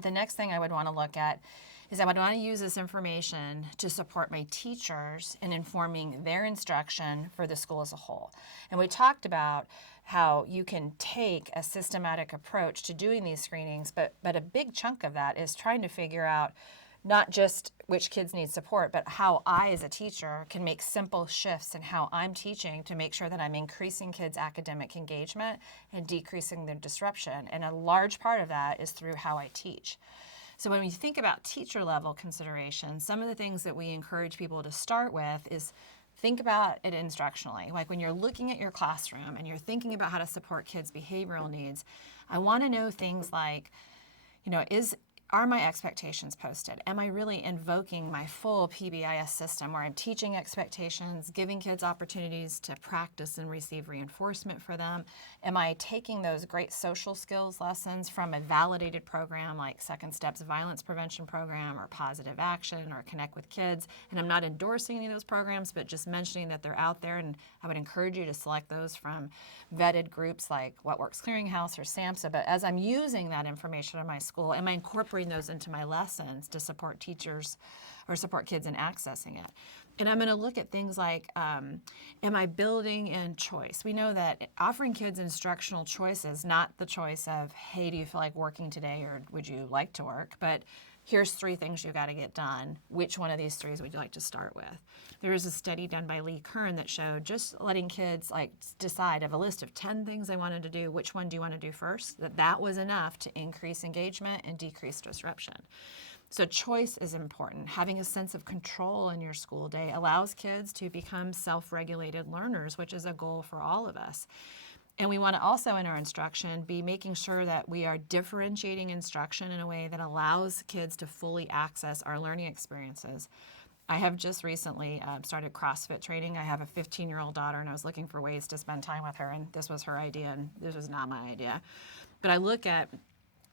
The next thing I would want to look at is I would want to use this information to support my teachers in informing their instruction for the school as a whole. And we talked about how you can take a systematic approach to doing these screenings, but a big chunk of that is trying to figure out not just which kids need support, but how I, as a teacher, can make simple shifts in how I'm teaching to make sure that I'm increasing kids' academic engagement and decreasing their disruption. And a large part of that is through how I teach. So when we think about teacher level considerations, some of the things that we encourage people to start with is think about it instructionally. Like when you're looking at your classroom and you're thinking about how to support kids' behavioral needs, I want to know things like, are my expectations posted? Am I really invoking my full PBIS system where I'm teaching expectations, giving kids opportunities to practice and receive reinforcement for them? Am I taking those great social skills lessons from a validated program like Second Steps Violence Prevention Program or Positive Action or Connect with Kids? And I'm not endorsing any of those programs, but just mentioning that they're out there, and I would encourage you to select those from vetted groups like What Works Clearinghouse or SAMHSA. But as I'm using that information in my school, am I incorporating those into my lessons to support teachers or support kids in accessing it? And I'm going to look at things like, am I building in choice? We know that offering kids instructional choices, not the choice of, hey, do you feel like working today or would you like to work? But here's 3 things you got to get done. Which one of these 3 would you like to start with? There was a study done by Lee Kern that showed just letting kids decide of a list of 10 things they wanted to do, which one do you want to do first? That was enough to increase engagement and decrease disruption. So choice is important. Having a sense of control in your school day allows kids to become self-regulated learners, which is a goal for all of us. And we want to also, in our instruction, be making sure that we are differentiating instruction in a way that allows kids to fully access our learning experiences. I have just recently started CrossFit training. I have a 15-year-old daughter, and I was looking for ways to spend time with her, and this was her idea, and this was not my idea. But I look at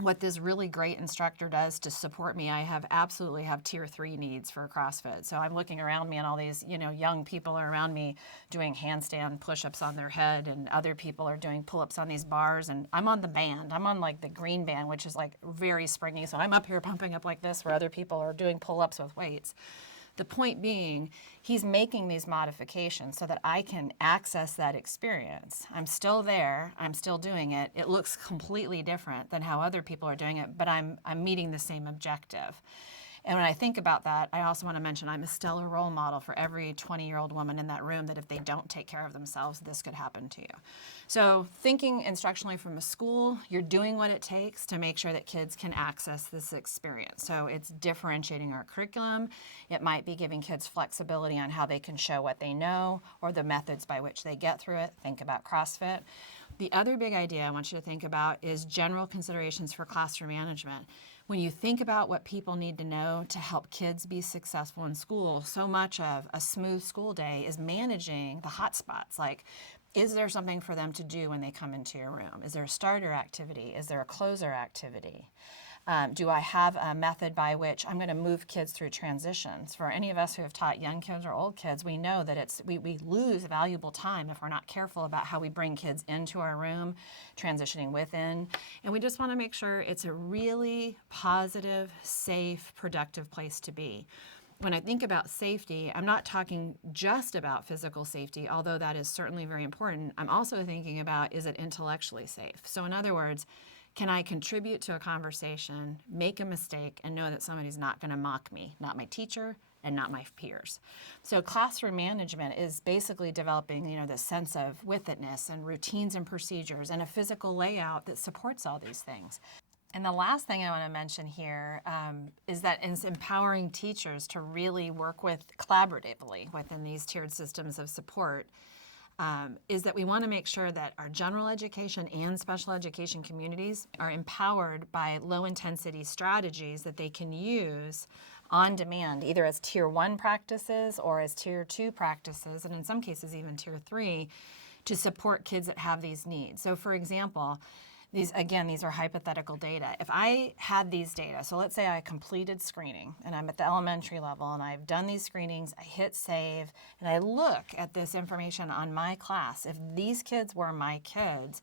what this really great instructor does to support me. I absolutely have tier 3 needs for CrossFit. So I'm looking around me and all these, young people are around me doing handstand push-ups on their head, and other people are doing pull-ups on these bars, and I'm on the band. I'm on the green band, which is very springy. So I'm up here pumping up like this where other people are doing pull-ups with weights. The point being, he's making these modifications so that I can access that experience. I'm still there, I'm still doing it. It looks completely different than how other people are doing it, but I'm meeting the same objective. And when I think about that, I also want to mention I'm a stellar role model for every 20-year-old woman in that room that if they don't take care of themselves, this could happen to you. So thinking instructionally from a school, you're doing what it takes to make sure that kids can access this experience. So it's differentiating our curriculum. It might be giving kids flexibility on how they can show what they know or the methods by which they get through it. Think about CrossFit. The other big idea I want you to think about is general considerations for classroom management. When you think about what people need to know to help kids be successful in school, so much of a smooth school day is managing the hot spots. Like, is there something for them to do when they come into your room? Is there a starter activity? Is there a closer activity? Do I have a method by which I'm going to move kids through transitions? For any of us who have taught young kids or old kids, we know that we lose valuable time if we're not careful about how we bring kids into our room, transitioning within. And we just want to make sure it's a really positive, safe, productive place to be. When I think about safety, I'm not talking just about physical safety, although that is certainly very important. I'm also thinking about, is it intellectually safe? So in other words, can I contribute to a conversation, make a mistake, and know that somebody's not going to mock me, not my teacher and not my peers? So classroom management is basically developing, this sense of with-itness and routines and procedures and a physical layout that supports all these things. And the last thing I want to mention here is that it's empowering teachers to really work collaboratively within these tiered systems of support. Is that we want to make sure that our general education and special education communities are empowered by low-intensity strategies that they can use on demand, either as Tier 1 practices or as Tier 2 practices, and in some cases even Tier 3, to support kids that have these needs. So for example, these are hypothetical data. If I had these data, so let's say I completed screening and I'm at the elementary level and I've done these screenings, I hit save, and I look at this information on my class. If these kids were my kids,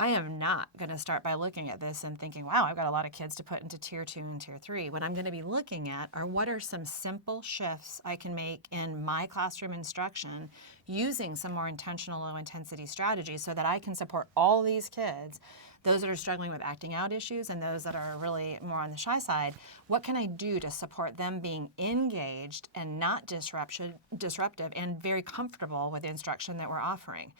I am not going to start by looking at this and thinking, wow, I've got a lot of kids to put into tier 2 and tier 3. What I'm going to be looking at are what are some simple shifts I can make in my classroom instruction using some more intentional low intensity strategies so that I can support all these kids, those that are struggling with acting out issues and those that are really more on the shy side. What can I do to support them being engaged and not disruptive and very comfortable with the instruction that we're offering?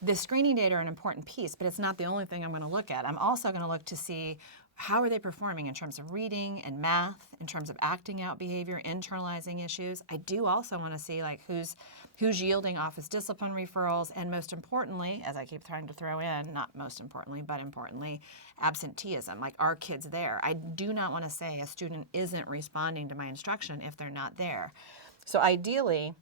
The screening data are an important piece, but it's not the only thing I'm going to look at. I'm also going to look to see how are they performing in terms of reading and math, in terms of acting out behavior, internalizing issues. I do also want to see like who's yielding office discipline referrals, and most importantly, as I keep trying to throw in, not most importantly, but importantly, absenteeism. Like, are kids there? I do not want to say a student isn't responding to my instruction if they're not there. So ideally,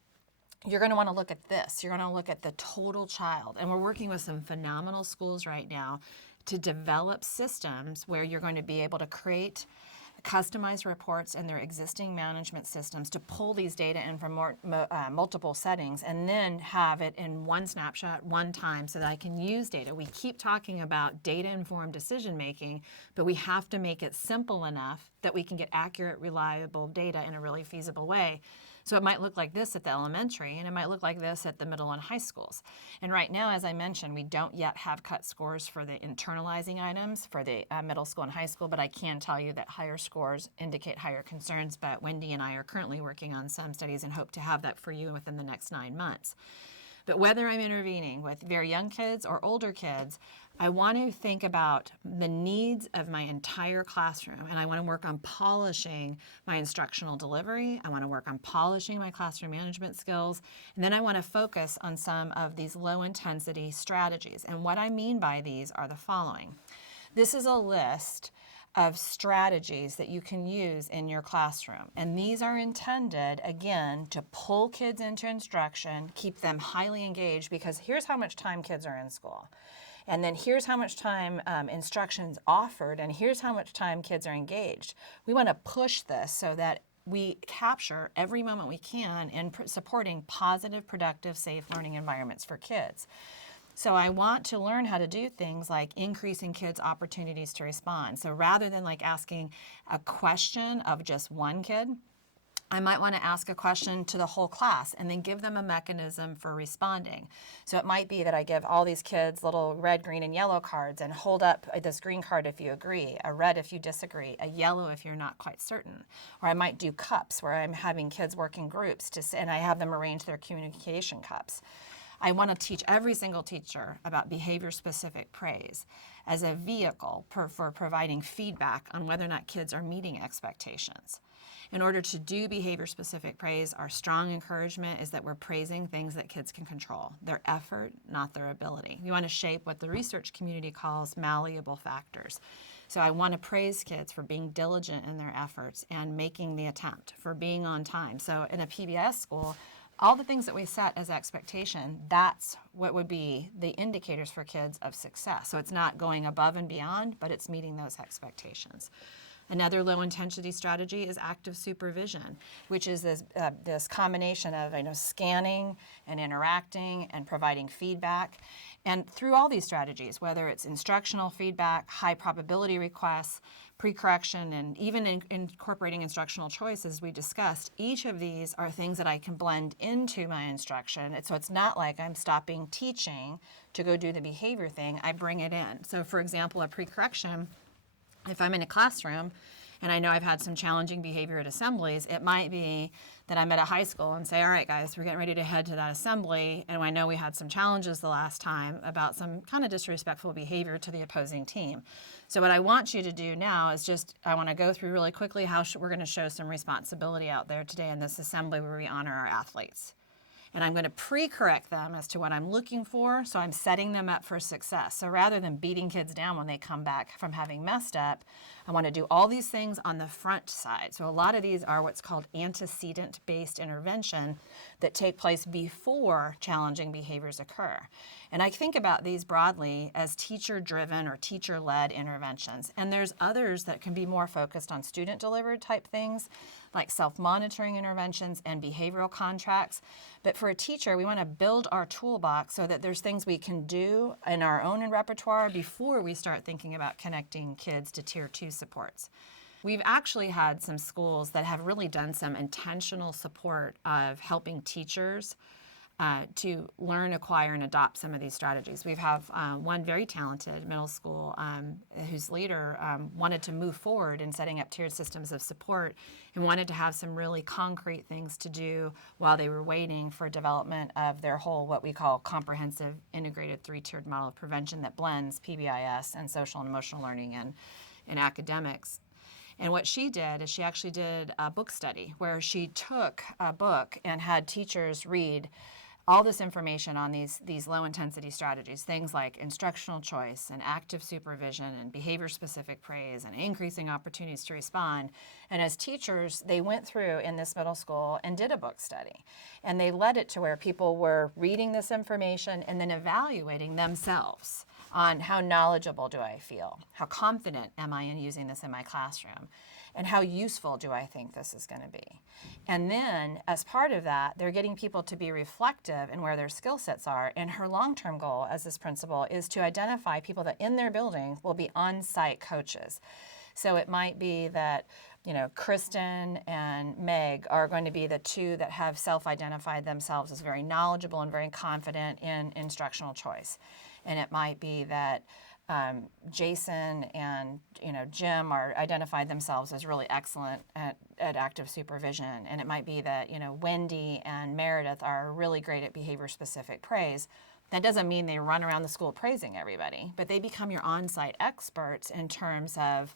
you're going to want to look at this. You're going to look at the total child. And we're working with some phenomenal schools right now to develop systems where you're going to be able to create customized reports in their existing management systems to pull these data in from multiple settings and then have it in one snapshot, one time, so that I can use data. We keep talking about data-informed decision making, but we have to make it simple enough that we can get accurate, reliable data in a really feasible way. So it might look like this at the elementary, and it might look like this at the middle and high schools. And right now, as I mentioned, we don't yet have cut scores for the internalizing items for the middle school and high school, but I can tell you that higher scores indicate higher concerns. But Wendy and I are currently working on some studies and hope to have that for you within the next 9 months. But whether I'm intervening with very young kids or older kids, I want to think about the needs of my entire classroom, and I want to work on polishing my instructional delivery. I want to work on polishing my classroom management skills, and then I want to focus on some of these low-intensity strategies. And what I mean by these are the following. This is a list of strategies that you can use in your classroom. And these are intended, again, to pull kids into instruction, keep them highly engaged, because here's how much time kids are in school. And then here's how much time instruction's offered, and here's how much time kids are engaged. We want to push this so that we capture every moment we can in supporting positive, productive, safe learning environments for kids. So I want to learn how to do things like increasing kids' opportunities to respond. So rather than like asking a question of just one kid, I might want to ask a question to the whole class and then give them a mechanism for responding. So it might be that I give all these kids little red, green, and yellow cards and hold up this green card if you agree, a red if you disagree, a yellow if you're not quite certain. Or I might do cups where I'm having kids work in groups and I have them arrange their communication cups. I want to teach every single teacher about behavior-specific praise as a vehicle for providing feedback on whether or not kids are meeting expectations. In order to do behavior-specific praise, our strong encouragement is that we're praising things that kids can control, their effort, not their ability. We want to shape what the research community calls malleable factors. So I want to praise kids for being diligent in their efforts and making the attempt, for being on time. So in a PBS school, all the things that we set as expectation, that's what would be the indicators for kids of success. So it's not going above and beyond, but it's meeting those expectations. Another low-intensity strategy is active supervision, which is this combination of scanning and interacting and providing feedback. And through all these strategies, whether it's instructional feedback, high probability requests, pre-correction, and even incorporating instructional choice, as we discussed, each of these are things that I can blend into my instruction. So it's not like I'm stopping teaching to go do the behavior thing. I bring it in. So for example, a pre-correction, if I'm in a classroom and I know I've had some challenging behavior at assemblies, it might be that I'm at a high school and say, all right, guys, we're getting ready to head to that assembly, and I know we had some challenges the last time about some kind of disrespectful behavior to the opposing team. So what I want you to do now is I want to go through really quickly how we're going to show some responsibility out there today in this assembly where we honor our athletes. And I'm going to pre-correct them as to what I'm looking for, so I'm setting them up for success. So rather than beating kids down when they come back from having messed up, I want to do all these things on the front side. So a lot of these are what's called antecedent-based intervention that take place before challenging behaviors occur. And I think about these broadly as teacher-driven or teacher-led interventions. And there's others that can be more focused on student-delivered type things, like self-monitoring interventions and behavioral contracts. But for a teacher, we want to build our toolbox so that there's things we can do in our own repertoire before we start thinking about connecting kids to Tier 2 supports. We've actually had some schools that have really done some intentional support of helping teachers to learn, acquire, and adopt some of these strategies. We have one very talented middle school whose leader wanted to move forward in setting up tiered systems of support and wanted to have some really concrete things to do while they were waiting for development of their whole, what we call comprehensive integrated 3-tiered model of prevention that blends PBIS and social and emotional learning and academics. And what she did is she actually did a book study where she took a book and had teachers read all this information on these low-intensity strategies, things like instructional choice and active supervision and behavior-specific praise and increasing opportunities to respond. And as teachers, they went through in this middle school and did a book study. And they led it to where people were reading this information and then evaluating themselves on how knowledgeable do I feel? How confident am I in using this in my classroom? And how useful do I think this is going to be? And then, as part of that, they're getting people to be reflective in where their skill sets are. And her long-term goal as this principal is to identify people that in their building will be on-site coaches. So it might be that, Kristen and Meg are going to be the two that have self-identified themselves as very knowledgeable and very confident in instructional choice. And it might be that Jason and Jim are identified themselves as really excellent at active supervision, and it might be that Wendy and Meredith are really great at behavior-specific praise. That doesn't mean they run around the school praising everybody, but they become your on-site experts in terms of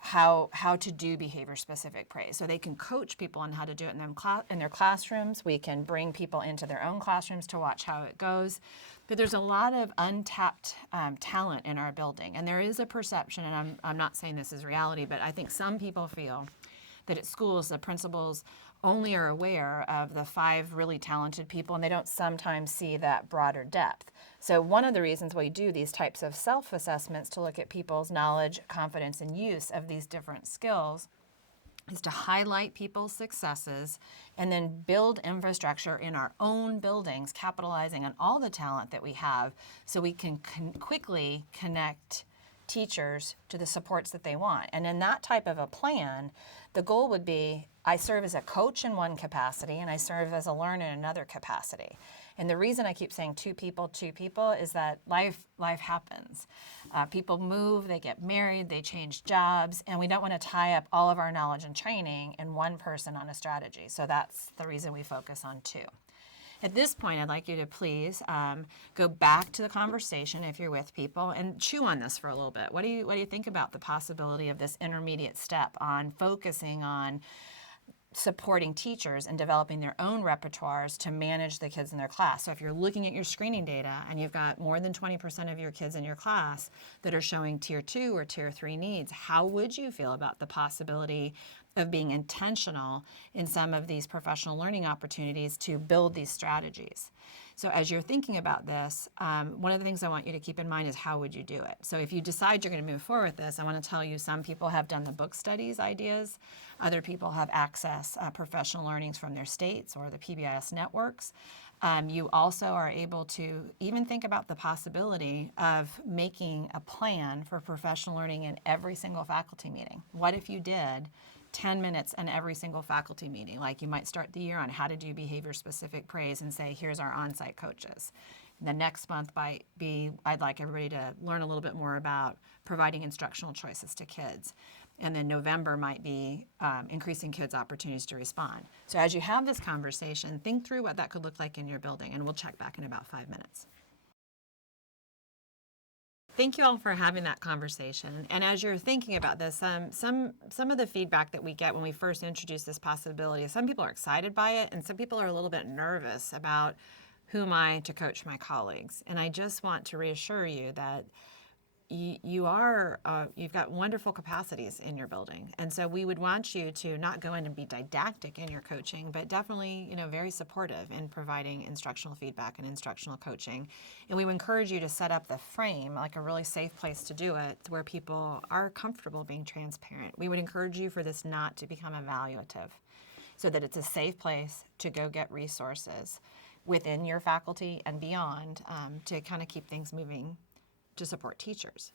how to do behavior-specific praise. So they can coach people on how to do it in their classrooms. We can bring people into their own classrooms to watch how it goes. But there's a lot of untapped talent in our building. And there is a perception, and I'm not saying this is reality, but I think some people feel that at schools, the principals only are aware of the 5 really talented people, and they don't sometimes see that broader depth. So one of the reasons we do these types of self-assessments to look at people's knowledge, confidence, and use of these different skills is to highlight people's successes and then build infrastructure in our own buildings, capitalizing on all the talent that we have so we can quickly connect teachers to the supports that they want. And in that type of a plan, the goal would be I serve as a coach in one capacity and I serve as a learner in another capacity. And the reason I keep saying two people is that life happens. People move, they get married, they change jobs, and we don't want to tie up all of our knowledge and training in one person on a strategy. So that's the reason we focus on 2. At this point, I'd like you to please go back to the conversation if you're with people and chew on this for a little bit. What do you think about the possibility of this intermediate step on focusing on supporting teachers and developing their own repertoires to manage the kids in their class? So if you're looking at your screening data and you've got more than 20% of your kids in your class that are showing Tier 2 or Tier 3 needs, how would you feel about the possibility of being intentional in some of these professional learning opportunities to build these strategies? So as you're thinking about this, one of the things I want you to keep in mind is how would you do it? So if you decide you're going to move forward with this, I want to tell you some people have done the book studies ideas. Other people have access professional learnings from their states or the PBIS networks. You also are able to even think about the possibility of making a plan for professional learning in every single faculty meeting. What if you did 10 minutes in every single faculty meeting? Like you might start the year on how to do behavior-specific praise and say, here's our on-site coaches. The next month might be, I'd like everybody to learn a little bit more about providing instructional choices to kids. And then November might be increasing kids' opportunities to respond. So as you have this conversation, think through what that could look like in your building, and we'll check back in about 5 minutes. Thank you all for having that conversation. And as you're thinking about this, some of the feedback that we get when we first introduce this possibility is some people are excited by it, and some people are a little bit nervous about who am I to coach my colleagues. And I just want to reassure you that you've got wonderful capacities in your building. And so we would want you to not go in and be didactic in your coaching, but definitely, very supportive in providing instructional feedback and instructional coaching. And we would encourage you to set up the frame, like a really safe place to do it, where people are comfortable being transparent. We would encourage you for this not to become evaluative. so that it's a safe place to go get resources within your faculty and beyond, to kind of keep things moving to support teachers.